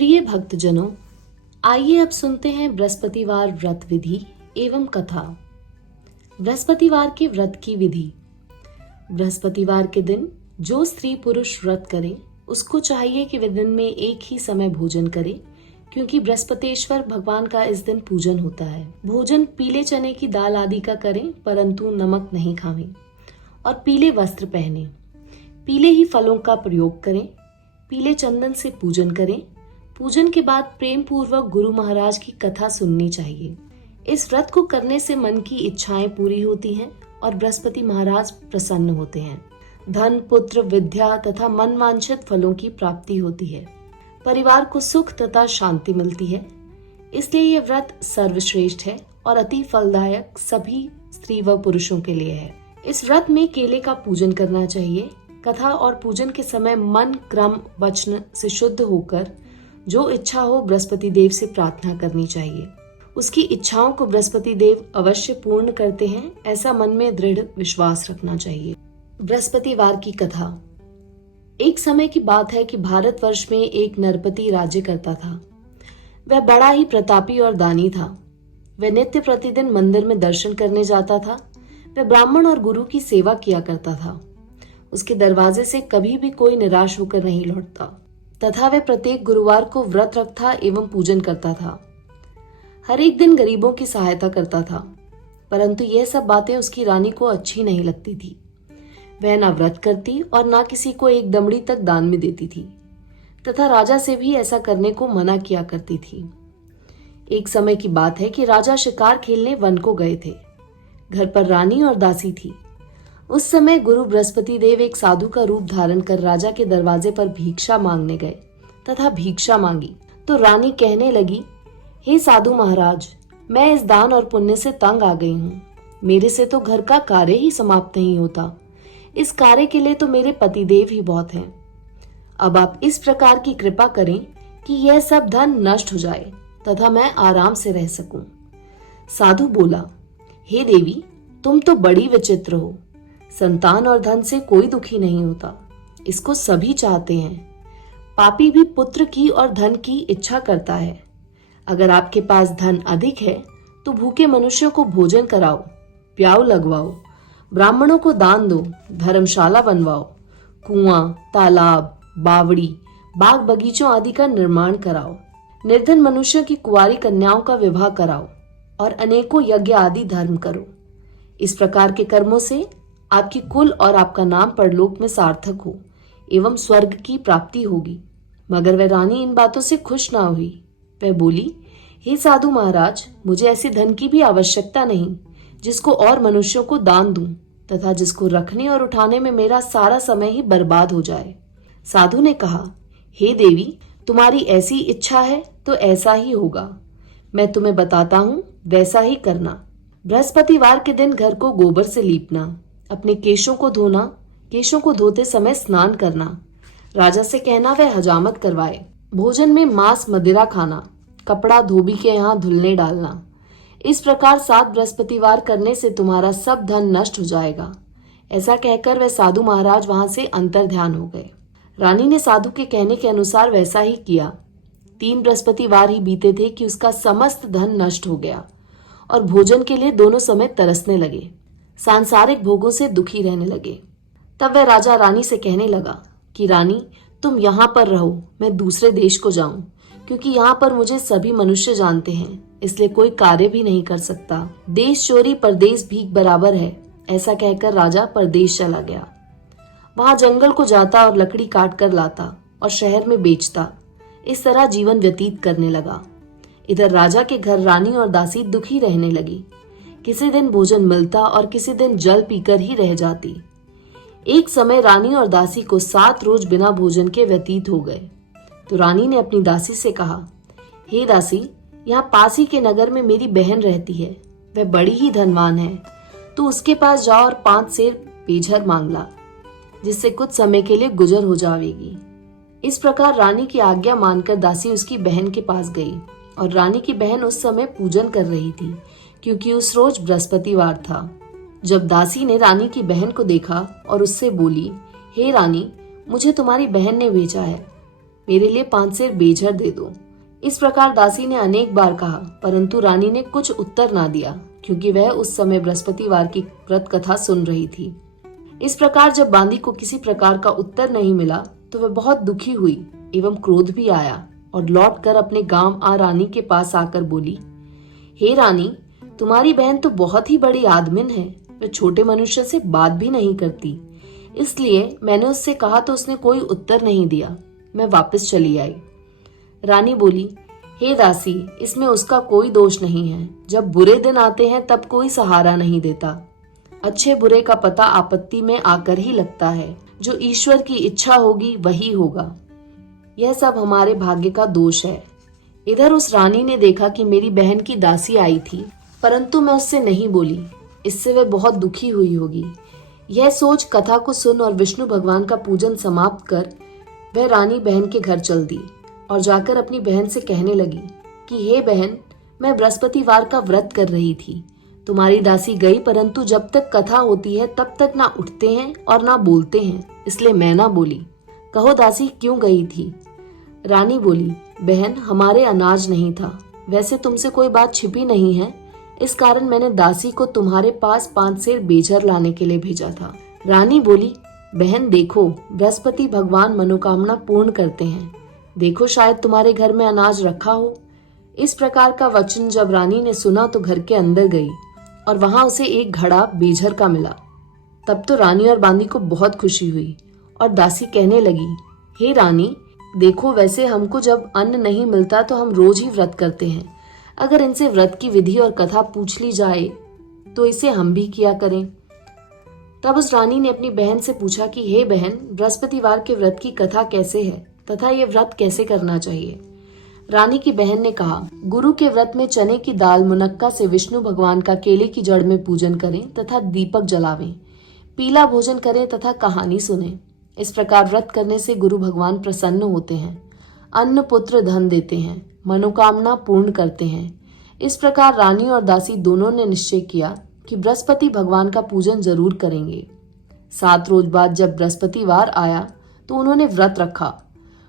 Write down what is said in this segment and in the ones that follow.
प्रिय भक्तजनों, आइए अब सुनते हैं बृहस्पतिवार व्रत विधि एवं कथा। बृहस्पतिवार के व्रत की विधि। बृहस्पतिवार के दिन जो स्त्री पुरुष व्रत करे उसको चाहिए कि वे दिन में एक ही समय भोजन करे, क्योंकि बृहस्पतिश्वर भगवान का इस दिन पूजन होता है। भोजन पीले चने की दाल आदि का करें, परंतु नमक नहीं खावें और पीले वस्त्र पहने। पीले ही फलों का प्रयोग करें। पीले चंदन से पूजन करें। पूजन के बाद प्रेम पूर्वक गुरु महाराज की कथा सुननी चाहिए। इस व्रत को करने से मन की इच्छाएं पूरी होती हैं और बृहस्पति महाराज प्रसन्न होते हैं। धन, पुत्र, विद्या तथा मन वांछित फलों की प्राप्ति होती है। परिवार को सुख तथा शांति मिलती है। इसलिए यह व्रत सर्वश्रेष्ठ है और अति फलदायक सभी स्त्री व पुरुषों के लिए है। इस व्रत में केले का पूजन करना चाहिए। कथा और पूजन के समय मन, क्रम, वचन से शुद्ध होकर जो इच्छा हो बृहस्पति देव से प्रार्थना करनी चाहिए। उसकी इच्छाओं को बृहस्पति देव अवश्य पूर्ण करते हैं, ऐसा मन में दृढ़ विश्वास रखना चाहिए। बृहस्पतिवार की कथा। एक समय की बात है कि भारतवर्ष में एक नरपति राज्य करता था। वह बड़ा ही प्रतापी और दानी था। वह नित्य प्रतिदिन मंदिर में दर्शन करने जाता था। वह ब्राह्मण और गुरु की सेवा किया करता था। उसके दरवाजे से कभी भी कोई निराश होकर नहीं लौटता तथा वह प्रत्येक गुरुवार को व्रत रखता एवं पूजन करता था। हर एक दिन गरीबों की सहायता करता था, परंतु यह सब बातें उसकी रानी को अच्छी नहीं लगती थी। वह ना व्रत करती और ना किसी को एक दमड़ी तक दान में देती थी तथा राजा से भी ऐसा करने को मना किया करती थी। एक समय की बात है कि राजा शिकार खेलने वन को गए थे। घर पर रानी और दासी थी। उस समय गुरु बृहस्पति देव एक साधु का रूप धारण कर राजा के दरवाजे पर भिक्षा मांगने गए तथा भिक्षा मांगी तो रानी कहने लगी, हे साधु महाराज, मैं इस दान और पुण्य से तंग आ गई हूँ। मेरे से तो घर का कार्य ही समाप्त नहीं होता। इस कार्य के लिए तो मेरे पतिदेव ही बहुत हैं। अब आप इस प्रकार की कृपा करें कि यह सब धन नष्ट हो जाए तथा मैं आराम से रह सकूं। साधु बोला, हे देवी, तुम तो बड़ी विचित्र हो। संतान और धन से कोई दुखी नहीं होता, इसको सभी चाहते हैं। पापी भी पुत्र की और धन की इच्छा करता है। अगर आपके पास धन अधिक है तो भूखे मनुष्यों को भोजन कराओ, प्याऊ लगवाओ, ब्राह्मणों को दान दो, धर्मशाला बनवाओ, कुआं, तालाब, बावड़ी, बाग बगीचों आदि का निर्माण कराओ। निर्धन मनुष्यों की कुंवारी कन्याओं का विवाह कराओ और अनेकों यज्ञ आदि धर्म करो। इस प्रकार के कर्मों से आपकी कुल और आपका नाम परलोक में सार्थक हो एवं स्वर्ग की प्राप्ति होगी। मगर वह रानी इन बातों से खुश ना हुई। वह बोली, हे साधु महाराज, मुझे ऐसे धन की भी आवश्यकता नहीं जिसको और मनुष्यों को दान दूं तथा जिसको रखने और उठाने में मेरा सारा समय ही बर्बाद हो जाए। साधु ने कहा, हे देवी, तुम्हारी ऐसी इच्छा है तो ऐसा ही होगा। मैं तुम्हें बताता हूँ, वैसा ही करना। बृहस्पतिवार के दिन घर को गोबर से लीपना, अपने केशों को धोना, केशों को धोते समय स्नान करना, राजा से कहना वह हजामत करवाए, भोजन में मांस मदिरा खाना, कपड़ा धोबी के यहाँ धुलने डालना। इस प्रकार 7 बृहस्पतिवार करने से तुम्हारा सब धन नष्ट हो जाएगा। ऐसा कहकर वह साधु महाराज वहां से अंतर ध्यान हो गए। रानी ने साधु के कहने के अनुसार वैसा ही किया। 3 बृहस्पतिवार ही बीते थे कि उसका समस्त धन नष्ट हो गया और भोजन के लिए दोनों समय तरसने लगे, सांसारिक भोगों से दुखी रहने लगे। तब वह राजा रानी से कहने लगा कि रानी, तुम यहाँ पर रहो, मैं दूसरे देश को जाऊं, क्योंकि यहाँ पर मुझे सभी मनुष्य जानते हैं, इसलिए कोई कार्य भी नहीं कर सकता। देश चोरी परदेश भीख बराबर है। ऐसा कहकर राजा परदेश चला गया। वहां जंगल को जाता और लकड़ी काट कर लाता और शहर में बेचता। इस तरह जीवन व्यतीत करने लगा। इधर राजा के घर रानी और दासी दुखी रहने लगी। किसी दिन भोजन मिलता और किसी दिन जल पीकर ही रह जाती। एक समय रानी और दासी को 7 रोज बिना भोजन के व्यतीत हो गए। तो रानी ने अपनी दासी से कहा, हे दासी, यहाँ पास ही के नगर में मेरी बहन रहती है। वह बड़ी ही धनवान है। तू उसके पास जाओ और 5 सेर पेझर मांग ला, जिससे कुछ समय के लिए गुजर हो जाएगी। इस प्रकार रानी की आज्ञा मानकर दासी उसकी बहन के पास गई और रानी की बहन उस समय पूजन कर रही थी, क्योंकि उस रोज बृहस्पतिवार था। जब दासी ने रानी की बहन को देखा और उससे बोली, हे रानी, मुझे तुम्हारी बहन ने भेजा है। मेरे लिए 5 सेर बेझर दे दो। इस प्रकार दासी ने अनेक बार कहा, परंतु रानी ने कुछ उत्तर ना दिया, क्योंकि वह उस समय बृहस्पतिवार की व्रत कथा सुन रही थी। इस प्रकार जब बांदी को किसी प्रकार का उत्तर नहीं मिला तो वह बहुत दुखी हुई एवं क्रोध भी आया और लौटकर अपने गांव रानी के पास आकर बोली, हे रानी, तुम्हारी बहन तो बहुत ही बड़ी आदमिन है, वह छोटे मनुष्य से बात भी नहीं करती। इसलिए मैंने उससे कहा तो उसने कोई उत्तर नहीं दिया। मैं वापस चली आई। रानी बोली, हे दासी, इसमें उसका कोई दोष नहीं है। जब बुरे दिन आते हैं तब कोई सहारा नहीं देता। अच्छे बुरे का पता आपत्ति में आकर ही लगता है। जो ईश्वर की इच्छा होगी वही होगा। यह सब हमारे भाग्य का दोष है। इधर उस रानी ने देखा कि मेरी बहन की दासी आई थी, परंतु मैं उससे नहीं बोली। इससे वह बहुत दुखी हुई होगी। यह सोच कथा को सुन और विष्णु भगवान का पूजन समाप्त कर वह रानी बहन के घर चल दी और जाकर अपनी बहन से कहने लगी कि हे बहन, मैं बृहस्पतिवार का व्रत कर रही थी। तुम्हारी दासी गई, परंतु जब तक कथा होती है तब तक ना उठते हैं और ना बोलते हैं, इसलिए मैं ना बोली। कहो दासी, क्यों गई थी? रानी बोली, बहन, हमारे अनाज नहीं था। वैसे तुमसे कोई बात छिपी नहीं है, इस कारण मैंने दासी को तुम्हारे पास 5 सेर बेझर लाने के लिए भेजा था। रानी बोली, बहन देखो, बृहस्पति भगवान मनोकामना पूर्ण करते हैं। देखो, शायद तुम्हारे घर में अनाज रखा हो। इस प्रकार का वचन जब रानी ने सुना तो घर के अंदर गई और वहां उसे एक घड़ा बेझर का मिला। तब तो रानी और बांदी को बहुत खुशी हुई और दासी कहने लगी, हे रानी, देखो, वैसे हमको जब अन्न नहीं मिलता तो हम रोज ही व्रत करते हैं। अगर इनसे व्रत की विधि और कथा पूछ ली जाए तो इसे हम भी किया करें। तब उस रानी ने अपनी बहन से पूछा कि हे बहन, बृहस्पतिवार के व्रत की कथा कैसे है तथा ये व्रत कैसे करना चाहिए? रानी की बहन ने कहा, गुरु के व्रत में चने की दाल मुनक्का से विष्णु भगवान का केले की जड़ में पूजन करें तथा दीपक जलावें, पीला भोजन करें तथा कहानी सुने। इस प्रकार व्रत करने से गुरु भगवान प्रसन्न होते हैं, अन्न पुत्र धन देते हैं, मनोकामना पूर्ण करते हैं। इस प्रकार रानी और दासी दोनों ने निश्चय किया कि बृहस्पति भगवान का पूजन जरूर करेंगे। 7 रोज बाद जब बृहस्पतिवार आया तो उन्होंने व्रत रखा।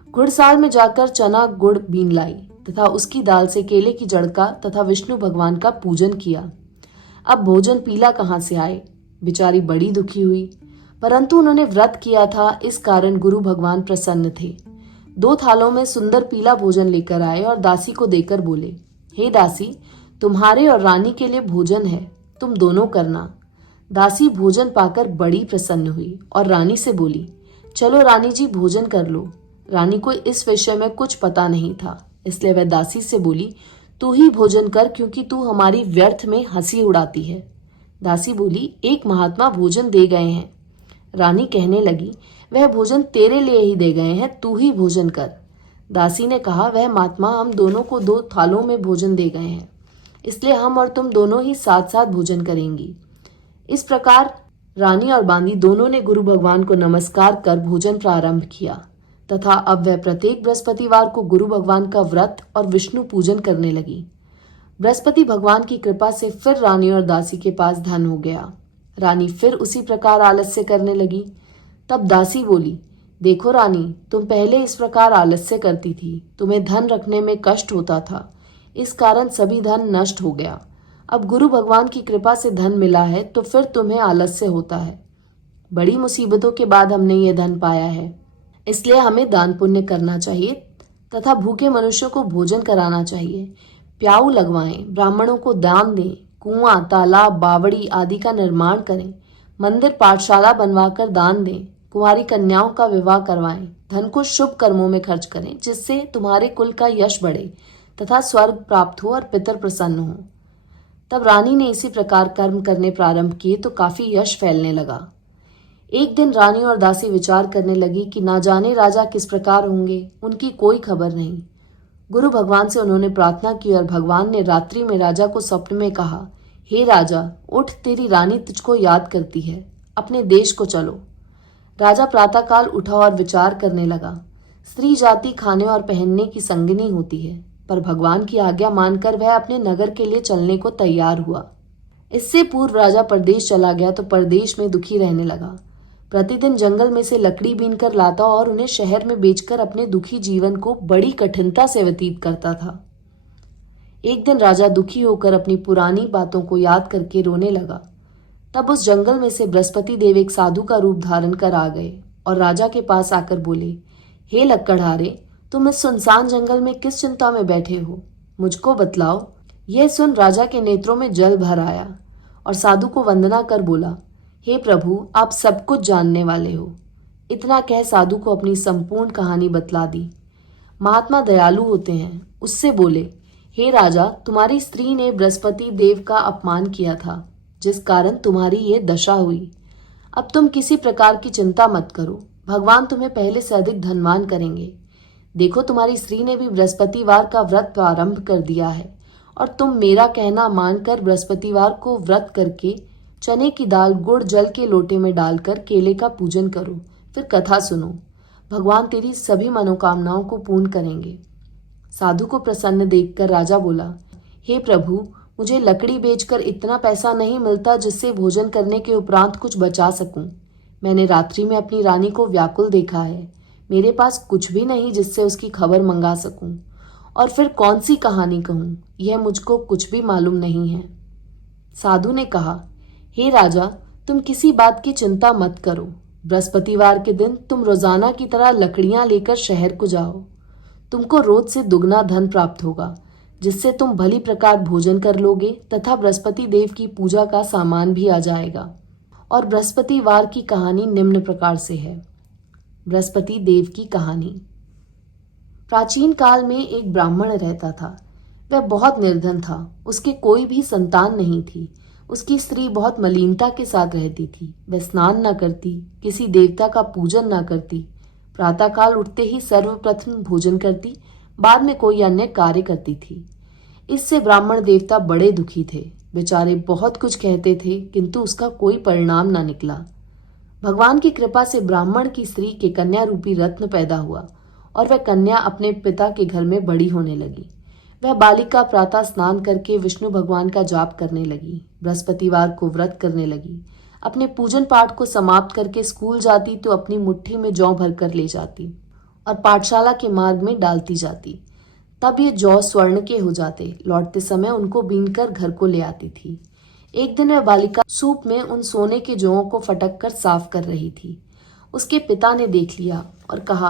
घुड़साल में जाकर चना गुड़ बीन लाई तथा उसकी दाल से केले की जड़ का तथा विष्णु भगवान का पूजन किया। अब भोजन पीला कहाँ से आए? बेचारी बड़ी दुखी हुई, परंतु उन्होंने व्रत किया था, इस कारण गुरु भगवान प्रसन्न थे। 2 थालों में सुंदर पीला भोजन लेकर आए और दासी को देकर बोले, हे दासी, तुम्हारे और रानी के लिए भोजन है, तुम दोनों करना। दासी भोजन पाकर बड़ी प्रसन्न हुई और रानी से बोली, चलो रानी जी, भोजन कर लो। रानी को इस विषय में कुछ पता नहीं था, इसलिए वह दासी से बोली, तू ही भोजन कर, क्योंकि तू हमारी व्यर्थ में हंसी उड़ाती है। दासी बोली, एक महात्मा भोजन दे गए हैं। रानी कहने लगी, वह भोजन तेरे लिए ही दे गए हैं, तू ही भोजन कर। दासी ने कहा, वह महात्मा हम दोनों को 2 थालों में भोजन दे गए हैं, इसलिए हम और तुम दोनों ही साथ साथ भोजन करेंगी। इस प्रकार रानी और बांदी दोनों ने गुरु भगवान को नमस्कार कर भोजन प्रारंभ किया तथा अब वह प्रत्येक बृहस्पतिवार को गुरु भगवान का व्रत और विष्णु पूजन करने लगी। बृहस्पति भगवान की कृपा से फिर रानी और दासी के पास धन हो गया। रानी फिर उसी प्रकार आलस्य करने लगी। तब दासी बोली, देखो रानी, तुम पहले इस प्रकार आलस्य करती थी, तुम्हें धन रखने में कष्ट होता था, इस कारण सभी धन नष्ट हो गया। अब गुरु भगवान की कृपा से धन मिला है तो फिर तुम्हें आलस्य होता है। बड़ी मुसीबतों के बाद हमने ये धन पाया है, इसलिए हमें दान पुण्य करना चाहिए तथा भूखे मनुष्यों को भोजन कराना चाहिए। प्याऊ लगवाएं, ब्राह्मणों को दान दें, कुआं, तालाब, बावड़ी आदि का निर्माण करें, मंदिर, पाठशाला बनवाकर दान दें, कुंवारी कन्याओं का विवाह करवाएं, धन को शुभ कर्मों में खर्च करें, जिससे तुम्हारे कुल का यश बढ़े तथा स्वर्ग प्राप्त हो और पितर प्रसन्न हो। तब रानी ने इसी प्रकार कर्म करने प्रारंभ किए तो काफी यश फैलने लगा। एक दिन रानी और दासी विचार करने लगी कि ना जाने राजा किस प्रकार होंगे, उनकी कोई खबर नहीं। गुरु भगवान से उन्होंने प्रार्थना की और भगवान ने रात्रि में राजा को स्वप्न में कहा, हे राजा, उठ, तेरी रानी तुझको याद करती है, अपने देश को चलो। राजा प्रातःकाल उठा और विचार करने लगा। स्त्री जाति खाने और पहनने की संगिनी होती है, पर भगवान की आज्ञा मानकर वह अपने नगर के लिए चलने को तैयार हुआ। इससे पूर्व राजा परदेश चला गया तो परदेश में दुखी रहने लगा। प्रतिदिन जंगल में से लकड़ी बीन कर लाता और उन्हें शहर में बेचकर अपने दुखी जीवन को बड़ी कठिनता से व्यतीत करता था। एक दिन राजा दुखी होकर अपनी पुरानी बातों को याद करके रोने लगा। तब उस जंगल में से बृहस्पति देव एक साधु का रूप धारण कर आ गए और राजा के पास आकर बोले, हे लक्कड़हारे, तुम इस सुनसान जंगल में किस चिंता में बैठे हो, मुझको बतलाओ। यह सुन राजा के नेत्रों में जल भर आया और साधु को वंदना कर बोला, हे प्रभु, आप सब कुछ जानने वाले हो। इतना कह साधु को अपनी संपूर्ण कहानी बतला दी। महात्मा दयालु होते हैं। उससे बोले, हे राजा, तुम्हारी स्त्री ने बृहस्पति देव का अपमान किया था, जिस कारण तुम्हारी ये दशा हुई। अब तुम किसी प्रकार की चिंता मत करो, भगवान तुम्हें पहले से अधिक धनवान करेंगे। देखो, तुम्हारी स्त्री ने भी बृहस्पतिवार का व्रत प्रारंभ कर दिया है और तुम मेरा कहना मानकर बृहस्पतिवार को व्रत करके चने की दाल गुड़ जल के लोटे में डालकर केले का पूजन करो, फिर कथा सुनो। भगवान तेरी सभी मनोकामनाओं को पूर्ण करेंगे। साधु को प्रसन्न देखकर राजा बोला, हे प्रभु, मुझे लकड़ी बेचकर इतना पैसा नहीं मिलता जिससे भोजन करने के उपरांत कुछ बचा सकूं। मैंने रात्रि में अपनी रानी को व्याकुल देखा है। मेरे पास कुछ भी नहीं जिससे उसकी खबर मंगा सकूं। और फिर कौन सी कहानी कहूं, यह मुझको कुछ भी मालूम नहीं है। साधु ने कहा, हे राजा, तुम किसी बात की चिंता मत करो। बृहस्पतिवार के दिन तुम रोजाना की तरह लकड़ियां लेकर शहर को जाओ। तुमको रोज से दुगना धन प्राप्त होगा, जिससे तुम भली प्रकार भोजन कर लोगे तथा बृहस्पति देव की पूजा का सामान भी आ जाएगा। और बृहस्पतिवार की कहानी निम्न प्रकार से है। बृहस्पति देव की कहानी। प्राचीन काल में एक ब्राह्मण रहता था। वह बहुत निर्धन था। उसके कोई भी संतान नहीं थी। उसकी स्त्री बहुत मलिनता के साथ रहती थी। वह स्नान न करती, किसी देवता का पूजन न करती, प्रातःकाल उठते ही सर्वप्रथम भोजन करती, बाद में कोई अन्य कार्य करती थी। इससे ब्राह्मण देवता बड़े दुखी थे। बेचारे बहुत कुछ कहते थे, किंतु उसका कोई परिणाम न निकला। भगवान की कृपा से ब्राह्मण की स्त्री के कन्या रूपी रत्न पैदा हुआ और वह कन्या अपने पिता के घर में बड़ी होने लगी। वह बालिका प्रातः स्नान करके विष्णु भगवान का जाप करने लगी, बृहस्पतिवार को व्रत करने लगी। अपने पूजन पाठ को समाप्त करके स्कूल जाती तो अपनी मुट्ठी में जौ भरकर ले जाती और पाठशाला के मार्ग में डालती जाती। तब ये जौ स्वर्ण के हो जाते। लौटते समय उनको बीनकर घर को ले आती थी। एक दिन वह बालिका सूप में उन सोने के जौओं को फटक कर साफ कर रही थी। उसके पिता ने देख लिया और कहा,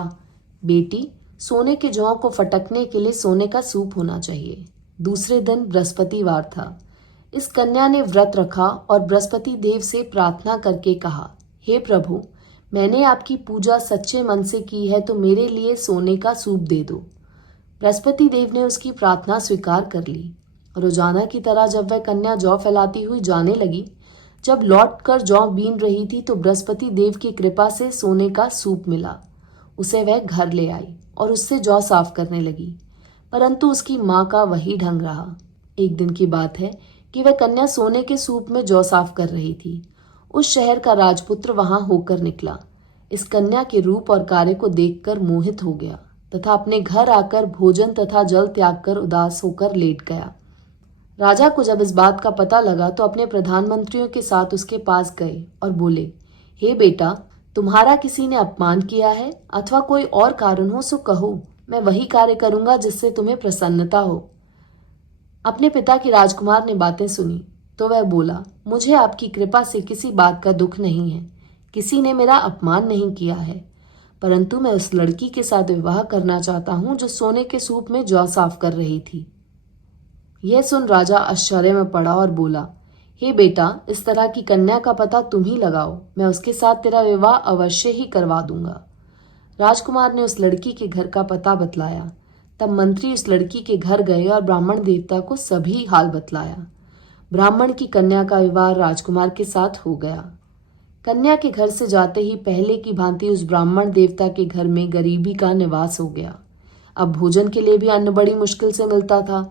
बेटी, सोने के जौं को फटकने के लिए सोने का सूप होना चाहिए। दूसरे दिन बृहस्पतिवार था। इस कन्या ने व्रत रखा और बृहस्पति देव से प्रार्थना करके कहा, हे प्रभु, मैंने आपकी पूजा सच्चे मन से की है, तो मेरे लिए सोने का सूप दे दो। बृहस्पति देव ने उसकी प्रार्थना स्वीकार कर ली। रोजाना की तरह जब वह कन्या जौ फैलाती हुई जाने लगी, जब लौट कर जौ बीन रही थी तो बृहस्पति देव की कृपा से सोने का सूप मिला। उसे वह घर ले आई और उससे जौ साफ करने लगी, परंतु उसकी माँ का वही ढंग रहा। एक दिन की बात है कि वह कन्या सोने के सूप में जौ साफ कर रही थी। उस शहर का राजपुत्र वहां होकर निकला। इस कन्या के रूप और कार्य को देखकर मोहित हो गया तथा अपने घर आकर भोजन तथा जल त्याग कर उदास होकर लेट गया। राजा को जब इस बात का पता लगा तो अपने प्रधानमंत्रियों के साथ उसके पास गए और बोले, हे बेटा, तुम्हारा किसी ने अपमान किया है अथवा कोई और कारण हो सो कहो, मैं वही कार्य करूंगा जिससे तुम्हें प्रसन्नता हो। अपने पिता की राजकुमार ने बातें सुनी तो वह बोला, मुझे आपकी कृपा से किसी बात का दुख नहीं है। किसी ने मेरा अपमान नहीं किया है, परंतु मैं उस लड़की के साथ विवाह करना चाहता हूं जो सोने के सूप में जौ साफ कर रही थी। यह सुन राजा आश्चर्य में पड़ा और बोला, हे बेटा, इस तरह की कन्या का पता तुम ही लगाओ, मैं उसके साथ तेरा विवाह अवश्य ही करवा दूंगा। राजकुमार ने उस लड़की के घर का पता बतलाया। तब मंत्री उस लड़की के घर गए और ब्राह्मण देवता को सभी हाल बतलाया। ब्राह्मण की कन्या का विवाह राजकुमार के साथ हो गया। कन्या के घर से जाते ही पहले की भांति उस ब्राह्मण देवता के घर में गरीबी का निवास हो गया। अब भोजन के लिए भी अन्न बड़ी मुश्किल से मिलता था।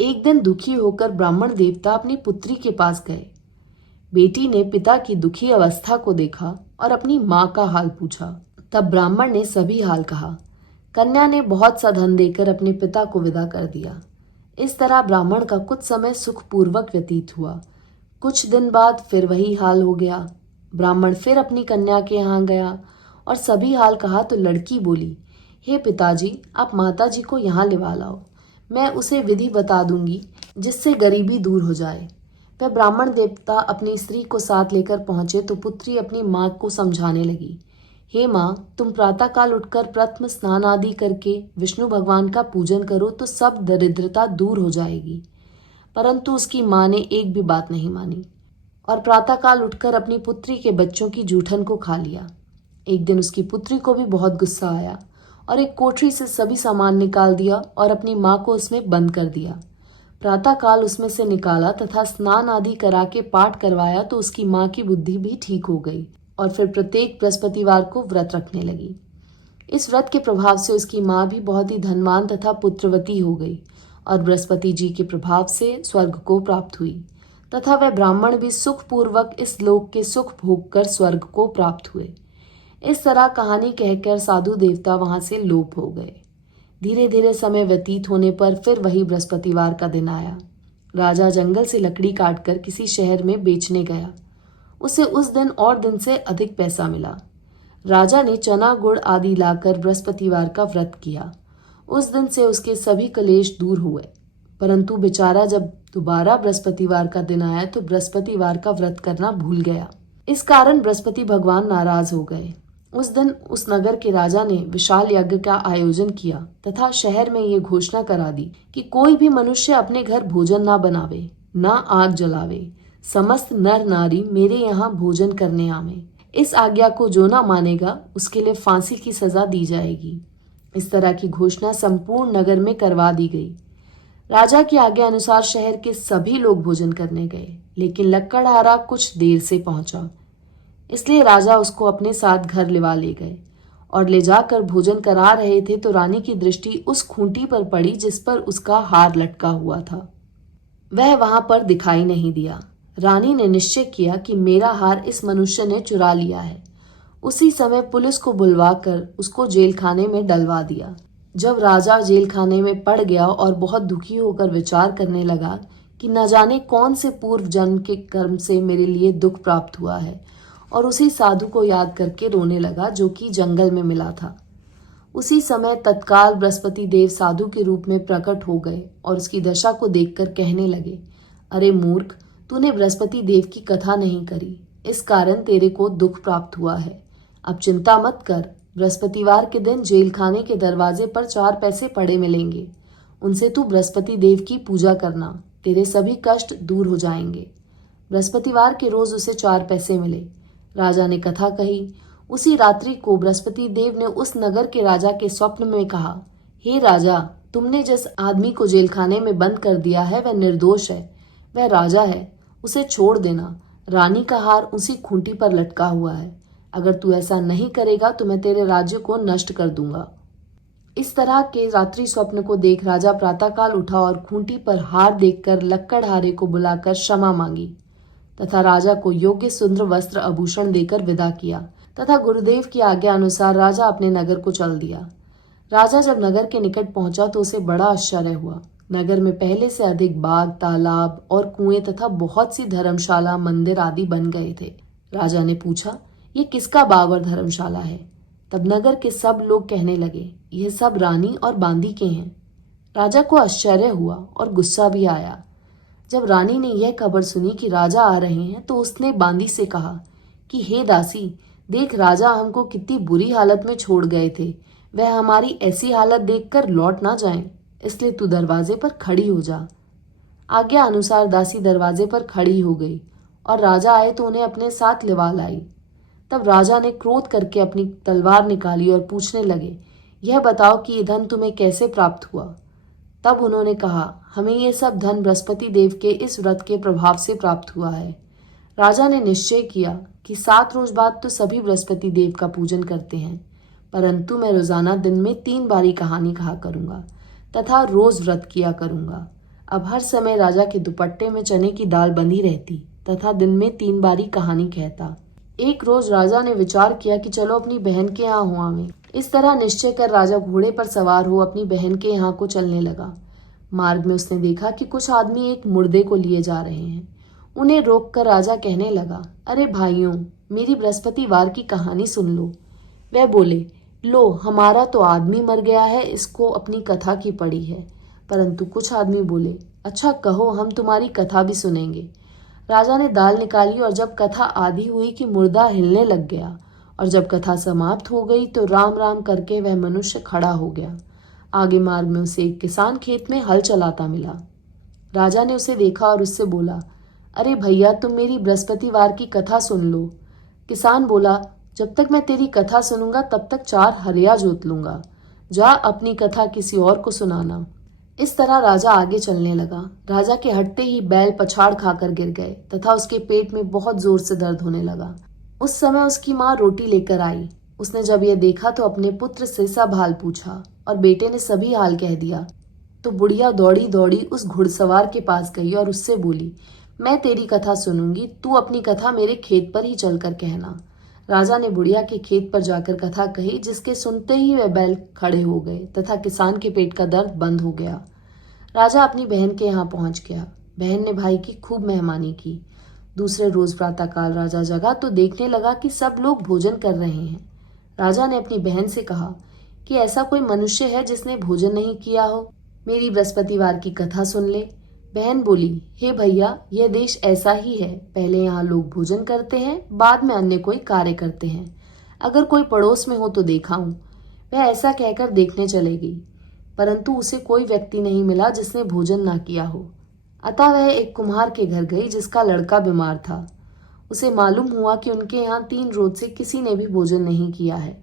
एक दिन दुखी होकर ब्राह्मण देवता अपनी पुत्री के पास गए। बेटी ने पिता की दुखी अवस्था को देखा और अपनी माँ का हाल पूछा। तब ब्राह्मण ने सभी हाल कहा। कन्या ने बहुत सा धन देकर अपने पिता को विदा कर दिया। इस तरह ब्राह्मण का कुछ समय सुखपूर्वक व्यतीत हुआ। कुछ दिन बाद फिर वही हाल हो गया। ब्राह्मण फिर अपनी कन्या के यहाँ गया और सभी हाल कहा तो लड़की बोली, हे पिताजी, आप माता जी को यहाँ लिवा लाओ, मैं उसे विधि बता दूंगी जिससे गरीबी दूर हो जाए। वह ब्राह्मण देवता अपनी स्त्री को साथ लेकर पहुंचे तो पुत्री अपनी माँ को समझाने लगी, हे माँ, तुम प्रातःकाल उठकर प्रथम स्नान आदि करके विष्णु भगवान का पूजन करो तो सब दरिद्रता दूर हो जाएगी। परंतु उसकी माँ ने एक भी बात नहीं मानी और प्रातःकाल उठकर अपनी पुत्री के बच्चों की जूठन को खा लिया। एक दिन उसकी पुत्री को भी बहुत गुस्सा आया और एक कोठरी से सभी सामान निकाल दिया और अपनी माँ को उसमें बंद कर दिया। प्रातःकाल उसमें से निकाला तथा स्नान आदि करा के पाठ करवाया तो उसकी माँ की बुद्धि भी ठीक हो गई और फिर प्रत्येक बृहस्पतिवार को व्रत रखने लगी। इस व्रत के प्रभाव से उसकी माँ भी बहुत ही धनवान तथा पुत्रवती हो गई और बृहस्पति जी के प्रभाव से स्वर्ग को प्राप्त हुई तथा वह ब्राह्मण भी सुखपूर्वक इस लोक के सुख भोग कर स्वर्ग को प्राप्त हुए। इस तरह कहानी कहकर साधु देवता वहां से लोप हो गए। धीरे धीरे समय व्यतीत होने पर फिर वही बृहस्पतिवार का दिन आया। राजा जंगल से लकड़ी काटकर किसी शहर में बेचने गया। उसे उस दिन और दिन से अधिक पैसा मिला। राजा ने चना गुड़ आदि लाकर बृहस्पतिवार का व्रत किया। उस दिन से उसके सभी कलेश दूर हुए। परंतु बेचारा जब दोबारा बृहस्पतिवार का दिन आया तो बृहस्पतिवार का व्रत करना भूल गया। इस कारण बृहस्पति भगवान नाराज हो गए। उस दिन उस नगर के राजा ने विशाल यज्ञ का आयोजन किया तथा शहर में ये घोषणा करा दी कि कोई भी मनुष्य अपने घर भोजन ना बनावे, ना आग जलावे। समस्त नर नारी मेरे यहाँ भोजन करने आवे। इस आज्ञा को जो ना मानेगा उसके लिए फांसी की सजा दी जाएगी। इस तरह की घोषणा संपूर्ण नगर में करवा दी गई। राजा की आज्ञा अनुसार शहर के सभी लोग भोजन करने गए, लेकिन लक्कड़हारा कुछ देर से पहुंचा, इसलिए राजा उसको अपने साथ घर लिवा ले गए और ले जाकर भोजन करा रहे थे तो रानी की दृष्टि उस खूंटी पर पड़ी जिस पर उसका हार लटका हुआ था। वह वहां पर दिखाई नहीं दिया। रानी ने निश्चय किया कि मेरा हार इस मनुष्य ने चुरा लिया है। उसी समय पुलिस को बुलवाकर उसको जेल खाने में डलवा दिया। जब राजा जेल खाने में पड़ गया और बहुत दुखी होकर विचार करने लगा कि न जाने कौन से पूर्व जन्म के कर्म से मेरे लिए दुख प्राप्त हुआ है, और उसी साधु को याद करके रोने लगा जो कि जंगल में मिला था। उसी समय तत्काल बृहस्पति देव साधु के रूप में प्रकट हो गए और उसकी दशा को देखकर कहने लगे, अरे मूर्ख, तूने बृहस्पति देव की कथा नहीं करी, इस कारण तेरे को दुख प्राप्त हुआ है। अब चिंता मत कर, बृहस्पतिवार के दिन जेल खाने के दरवाजे पर 4 पैसे पड़े मिलेंगे, उनसे तू बृहस्पति देव की पूजा करना, तेरे सभी कष्ट दूर हो जाएंगे। बृहस्पतिवार के रोज उसे 4 पैसे मिले। राजा ने कथा कही। उसी रात्रि को बृहस्पति देव ने उस नगर के राजा के स्वप्न में कहा, हे राजा, तुमने जिस आदमी को जेल खाने में बंद कर दिया है वह निर्दोष है, वह राजा है, उसे छोड़ देना। रानी का हार उसी खूंटी पर लटका हुआ है। अगर तू ऐसा नहीं करेगा तो मैं तेरे राज्य को नष्ट कर दूंगा। इस तरह के रात्रि स्वप्न को देख राजा प्रातःकाल उठा और खूंटी पर हार देखकर लक्कड़हारे को बुलाकर क्षमा मांगी तथा राजा को योग्य सुंदर वस्त्र आभूषण देकर विदा किया तथा गुरुदेव की आज्ञा अनुसार राजा अपने नगर को चल दिया। राजा जब नगर के निकट पहुंचा तो उसे बड़ा आश्चर्य हुआ। नगर में पहले से अधिक बाग, तालाब और कुएं तथा बहुत सी धर्मशाला, मंदिर आदि बन गए थे। राजा ने पूछा, ये किसका बाग और धर्मशाला है? तब नगर के सब लोग कहने लगे, यह सब रानी और बांदी के हैं। राजा को आश्चर्य हुआ और गुस्सा भी आया। जब रानी ने यह खबर सुनी कि राजा आ रहे हैं तो उसने बांदी से कहा कि हे दासी, देख राजा हमको कितनी बुरी हालत में छोड़ गए थे, वह हमारी ऐसी हालत देखकर लौट ना जाएं, इसलिए तू दरवाजे पर खड़ी हो जा। आज्ञा अनुसार दासी दरवाजे पर खड़ी हो गई और राजा आए तो उन्हें अपने साथ लिवा लाई। तब राजा ने क्रोध करके अपनी तलवार निकाली और पूछने लगे, यह बताओ कि ये धन तुम्हें कैसे प्राप्त हुआ? तब उन्होंने कहा, हमें ये सब धन बृहस्पति देव के इस व्रत के प्रभाव से प्राप्त हुआ है। राजा ने निश्चय किया कि 7 रोज बाद तो सभी बृहस्पति देव का पूजन करते हैं, परंतु मैं रोजाना दिन में 3 बारी कहानी कहा करूंगा तथा रोज व्रत किया करूंगा। अब हर समय राजा के दुपट्टे में चने की दाल बंधी रहती तथा दिन में 3 बारी कहानी कहता। एक रोज राजा ने विचार किया कि चलो अपनी बहन के यहाँ हो आवें। इस तरह निश्चय कर राजा घोड़े पर सवार हो अपनी बहन के यहाँ को चलने लगा। मार्ग में उसने देखा कि कुछ आदमी एक मुर्दे को लिए जा रहे हैं। उन्हें रोककर राजा कहने लगा, अरे भाइयों, मेरी बृहस्पतिवार की कहानी सुन लो। वह बोले, लो हमारा तो आदमी मर गया है, इसको अपनी कथा की पड़ी है। परंतु कुछ आदमी बोले, अच्छा कहो, हम तुम्हारी कथा भी सुनेंगे। राजा ने दाल निकाली और जब कथा आधी हुई कि मुर्दा हिलने लग गया, और जब कथा समाप्त हो गई तो राम राम करके वह मनुष्य खड़ा हो गया। आगे मार्ग में उसे एक किसान खेत में हल चलाता मिला। राजा ने उसे देखा और उससे बोला, अरे भैया, तुम मेरी बृहस्पतिवार की कथा सुन लो। किसान बोला, जब तक मैं तेरी कथा सुनूंगा तब तक 4 हरिया जोत लूंगा। जा अपनी कथा किसी और को सुनाना। इस तरह राजा आगे चलने लगा। राजा के हटते ही बैल पछाड़ खाकर गिर गए तथा उसके पेट में बहुत जोर से दर्द होने लगा। उस समय उसकी माँ रोटी लेकर आई। उसने जब यह देखा तो अपने पुत्र से सब हाल पूछा और बेटे ने सभी हाल कह दिया। तो बुढ़िया दौड़ी दौड़ी उस घुड़सवार के पास गई और उससे बोली, मैं तेरी कथा सुनूंगी, तू अपनी कथा मेरे खेत पर ही चलकर कहना। राजा ने बुढ़िया के खेत पर जाकर कथा कही, जिसके सुनते ही वह बैल खड़े हो गए तथा किसान के पेट का दर्द बंद हो गया। राजा अपनी बहन के यहाँ पहुंच गया। बहन ने भाई की खूब मेहमानी की। दूसरे रोज प्रातःकाल राजा जगा तो देखने लगा कि सब लोग भोजन कर रहे हैं। राजा ने अपनी बहन से कहा कि ऐसा कोई मनुष्य है जिसने भोजन नहीं किया हो, मेरी बृहस्पतिवार की कथा सुन ले। बहन बोली, हे भैया, यह देश ऐसा ही है, पहले यहाँ लोग भोजन करते हैं, बाद में अन्य कोई कार्य करते हैं। अगर कोई पड़ोस में हो तो देखा हूं। वह ऐसा कहकर देखने चले गई, परंतु उसे कोई व्यक्ति नहीं मिला जिसने भोजन ना किया हो। अतः वह एक कुम्हार के घर गई जिसका लड़का बीमार था। उसे मालूम हुआ कि उनके यहाँ 3 रोज से किसी ने भी भोजन नहीं किया है।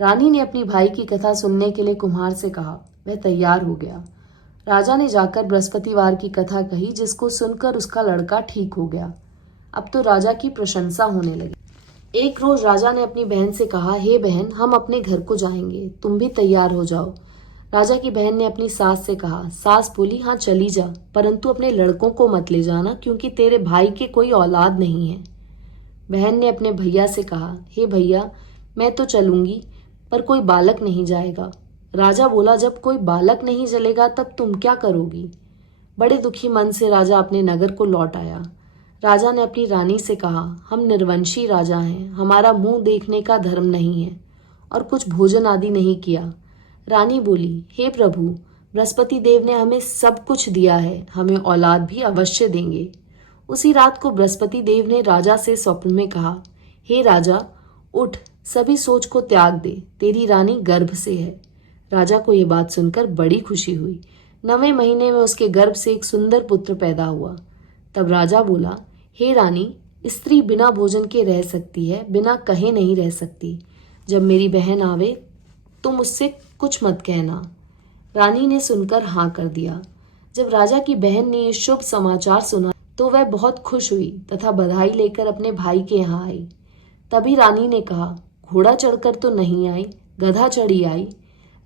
रानी ने अपनी भाई की कथा सुनने के लिए कुम्हार से कहा। वह तैयार हो गया। राजा ने जाकर बृहस्पतिवार की कथा कही, जिसको सुनकर उसका लड़का ठीक हो गया। अब तो राजा की प्रशंसा होने लगी। एक रोज राजा ने अपनी बहन से कहा, हे बहन, हम अपने घर को जाएंगे, तुम भी तैयार हो जाओ। राजा की बहन ने अपनी सास से कहा। सास बोली, हाँ चली जा, परंतु अपने लड़कों को मत ले जाना, क्योंकि तेरे भाई के कोई औलाद नहीं है। बहन ने अपने भैया से कहा, हे भैया, मैं तो चलूंगी, पर कोई बालक नहीं जाएगा। राजा बोला, जब कोई बालक नहीं चलेगा तब तुम क्या करोगी। बड़े दुखी मन से राजा अपने नगर को लौट आया। राजा ने अपनी रानी से कहा, हम निर्वंशी राजा हैं, हमारा मुंह देखने का धर्म नहीं है, और कुछ भोजन आदि नहीं किया। रानी बोली, हे प्रभु, बृहस्पति देव ने हमें सब कुछ दिया है, हमें औलाद भी अवश्य देंगे। उसी रात को बृहस्पति देव ने राजा से स्वप्न में कहा, हे राजा, उठ, सभी सोच को त्याग दे, तेरी रानी गर्भ से है। राजा को यह बात सुनकर बड़ी खुशी हुई। 9वें महीने में उसके गर्भ से एक सुंदर पुत्र पैदा हुआ। तब राजा बोला, हे रानी, स्त्री बिना भोजन के रह सकती है, बिना कहे नहीं रह सकती। जब मेरी बहन आवे तुम उससे कुछ मत कहना। रानी ने सुनकर हाँ कर दिया। जब राजा की बहन ने यह शुभ समाचार सुना तो वह बहुत खुश हुई तथा बधाई लेकर अपने भाई के यहाँ आई। तभी रानी ने कहा, घोड़ा चढ़कर तो नहीं आई, गधा चढ़ी आई।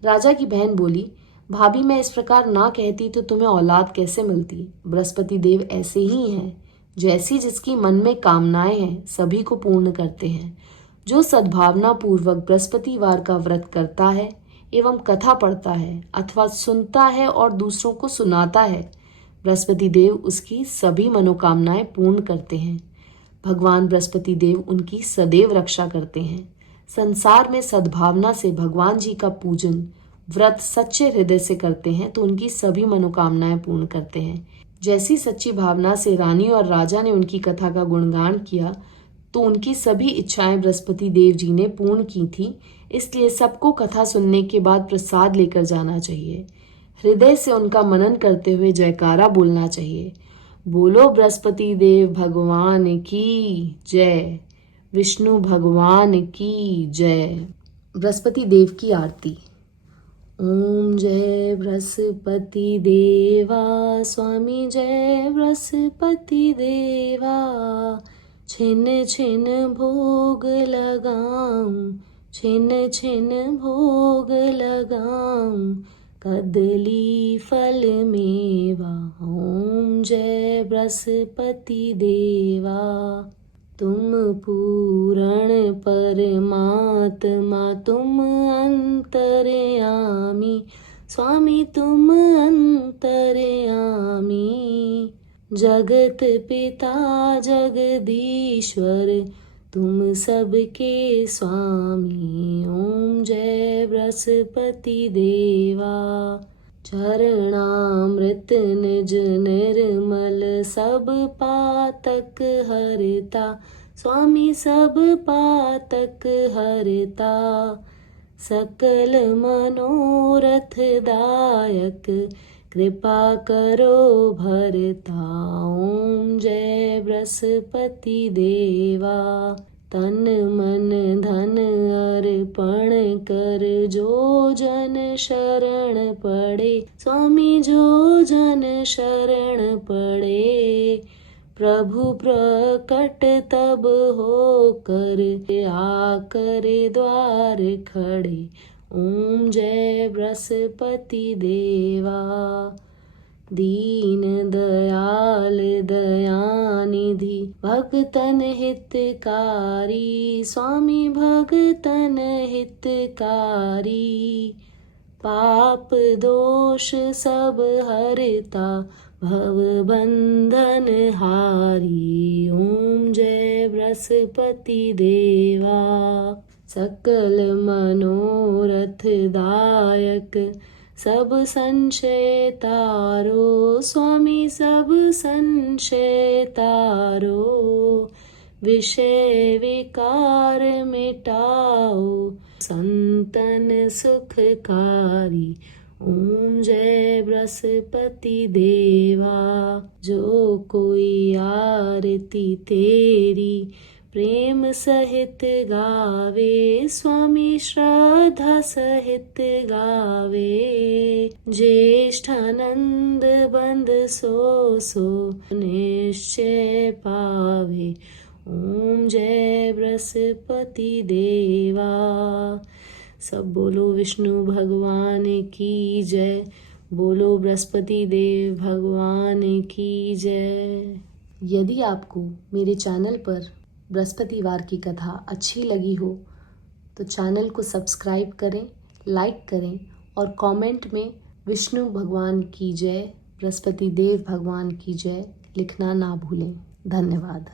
राजा की बहन बोली, भाभी, मैं इस प्रकार ना कहती तो तुम्हें औलाद कैसे मिलती। बृहस्पति देव ऐसे ही हैं, जैसी जिसकी मन में कामनाएं हैं सभी को पूर्ण करते हैं। जो सद्भावना पूर्वक बृहस्पतिवार का व्रत करता है एवं कथा पढ़ता है अथवा सुनता है और दूसरों को सुनाता है, बृहस्पति देव उसकी सभी मनोकामनाएं पूर्ण करते हैं। भगवान बृहस्पति देव उनकी सदैव रक्षा करते हैं। संसार में सद्भावना से भगवान जी का पूजन व्रत सच्चे हृदय से करते हैं तो उनकी सभी मनोकामनाएं पूर्ण करते हैं। जैसी सच्ची भावना से रानी और राजा ने उनकी कथा का गुणगान किया तो उनकी सभी इच्छाएं बृहस्पति देव जी ने पूर्ण की थी। इसलिए सबको कथा सुनने के बाद प्रसाद लेकर जाना चाहिए। हृदय से उनका मनन करते हुए जयकारा बोलना चाहिए। बोलो बृहस्पति देव भगवान की जय, विष्णु भगवान की जय। बृहस्पति देव की आरती। ओम जय बृहस्पति देवा, स्वामी जय बृहस्पति देवा। छिन छिन भोग लगाऊं, छिन छिन भोग लगाऊं, कदली फल मेवा। ओम जय बृहस्पति देवा। तुम पूरण परमात्मा, तुम अंतर्यामी, स्वामी तुम अंतर्यामी। जगत पिता जगदीश्वर, तुम सबके स्वामी। ओम जय बृहस्पति देवा। चरणामृत निज निर्मल सब पातक हरता। स्वामी सब पातक हरता। सकल मनोरथ दायक कृपा करो भरता। ओम जय बृहस्पति देवा। तन मन धन अर्पण कर जो जन शरण पड़े। स्वामी जो जन शरण पड़े। प्रभु प्रकट तब हो कर आकर द्वार खड़े। ओम जय बृहस्पति देवा। दीन दयाल दयानिधि भगतन हितकारी। स्वामी भगतन हितकारी। पाप दोष सब हरता भव बंधन हारी। ओम जय बृहस्पति देवा। सकल मनोरथ दायक सब संशय तारो। स्वामी सब संशय तारो। विषय विकार मिटाओ संतन सुखकारी। ओम जय बृहस्पति देवा। जो कोई आरती तेरी प्रेम सहित गावे। स्वामी श्रद्धा सहित गावे। ज्येष्ठानंद बंद सो निश्चय पावे। ओम जय बृहस्पति देवा। सब बोलो विष्णु भगवान की जय। बोलो बृहस्पति देव भगवान की जय। यदि आपको मेरे चैनल पर बृहस्पतिवार की कथा अच्छी लगी हो तो चैनल को सब्सक्राइब करें, लाइक करें और कमेंट में विष्णु भगवान की जय, बृहस्पति देव भगवान की जय लिखना ना भूलें। धन्यवाद।